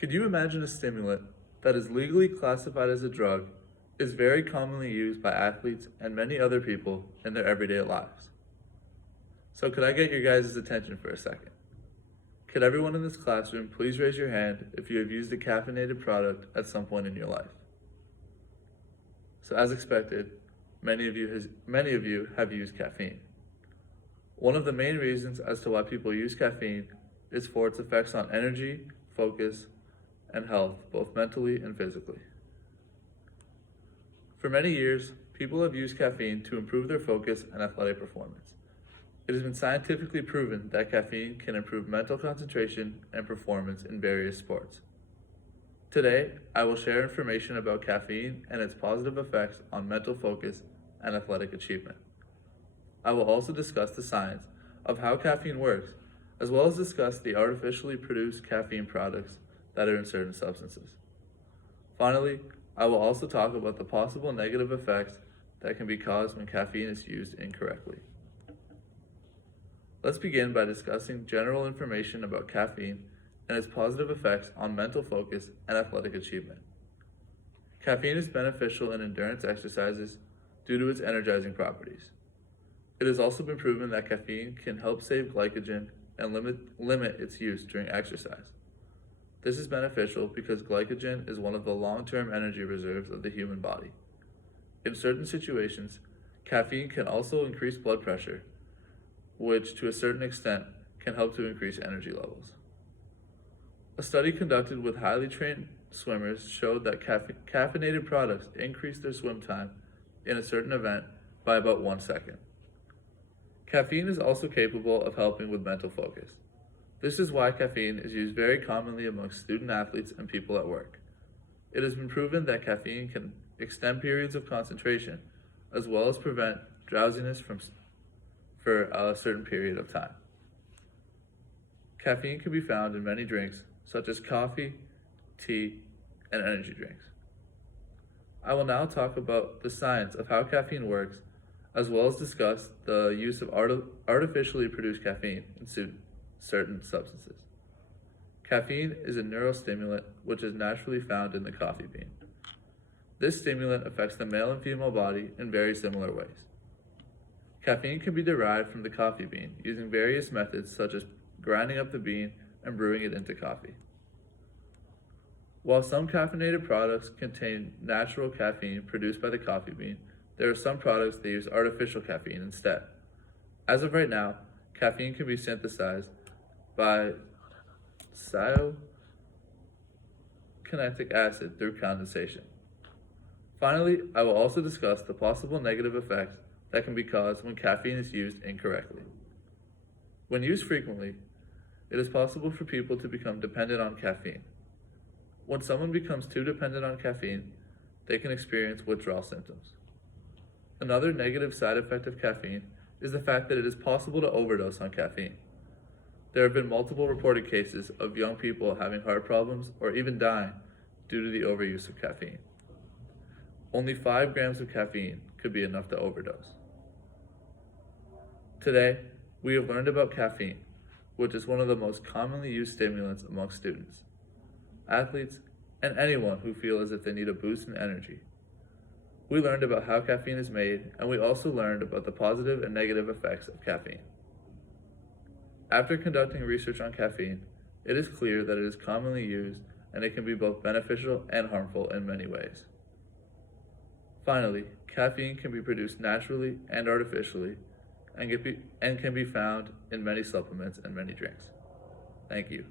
Could you imagine a stimulant that is legally classified as a drug, is very commonly used by athletes and many other people in their everyday lives? So could I get your guys' attention for a second? Could everyone in this classroom please raise your hand if you have used a caffeinated product at some point in your life? So as expected, many of you have used caffeine. One of the main reasons as to why people use caffeine is for its effects on energy, focus, and health, both mentally and physically. For many years, people have used caffeine to improve their focus and athletic performance. It has been scientifically proven that caffeine can improve mental concentration and performance in various sports. Today, I will share information about caffeine and its positive effects on mental focus and athletic achievement. I will also discuss the science of how caffeine works, as well as discuss the artificially produced caffeine products that are in certain substances. Finally, I will also talk about the possible negative effects that can be caused when caffeine is used incorrectly. Let's begin by discussing general information about caffeine and its positive effects on mental focus and athletic achievement. Caffeine is beneficial in endurance exercises due to its energizing properties. It has also been proven that caffeine can help save glycogen and limit its use during exercise. This is beneficial because glycogen is one of the long-term energy reserves of the human body. In certain situations, caffeine can also increase blood pressure, which to a certain extent can help to increase energy levels. A study conducted with highly trained swimmers showed that caffeinated products increased their swim time in a certain event by about 1 second. Caffeine is also capable of helping with mental focus. This is why caffeine is used very commonly amongst student athletes and people at work. It has been proven that caffeine can extend periods of concentration, as well as prevent drowsiness for a certain period of time. Caffeine can be found in many drinks, such as coffee, tea, and energy drinks. I will now talk about the science of how caffeine works, as well as discuss the use of artificially produced caffeine in certain substances. Caffeine is a neurostimulant which is naturally found in the coffee bean. This stimulant affects the male and female body in very similar ways. Caffeine can be derived from the coffee bean using various methods such as grinding up the bean and brewing it into coffee. While some caffeinated products contain natural caffeine produced by the coffee bean, there are some products that use artificial caffeine instead. As of right now, caffeine can be synthesized by cyanuric acid through condensation. Finally, I will also discuss the possible negative effects that can be caused when caffeine is used incorrectly. When used frequently, it is possible for people to become dependent on caffeine. When someone becomes too dependent on caffeine, they can experience withdrawal symptoms. Another negative side effect of caffeine is the fact that it is possible to overdose on caffeine. There have been multiple reported cases of young people having heart problems or even dying due to the overuse of caffeine. Only 5 grams of caffeine could be enough to overdose. Today, we have learned about caffeine, which is one of the most commonly used stimulants among students, athletes, and anyone who feel as if they need a boost in energy. We learned about how caffeine is made, and we also learned about the positive and negative effects of caffeine. After conducting research on caffeine, it is clear that it is commonly used and it can be both beneficial and harmful in many ways. Finally, caffeine can be produced naturally and artificially and can be found in many supplements and many drinks. Thank you.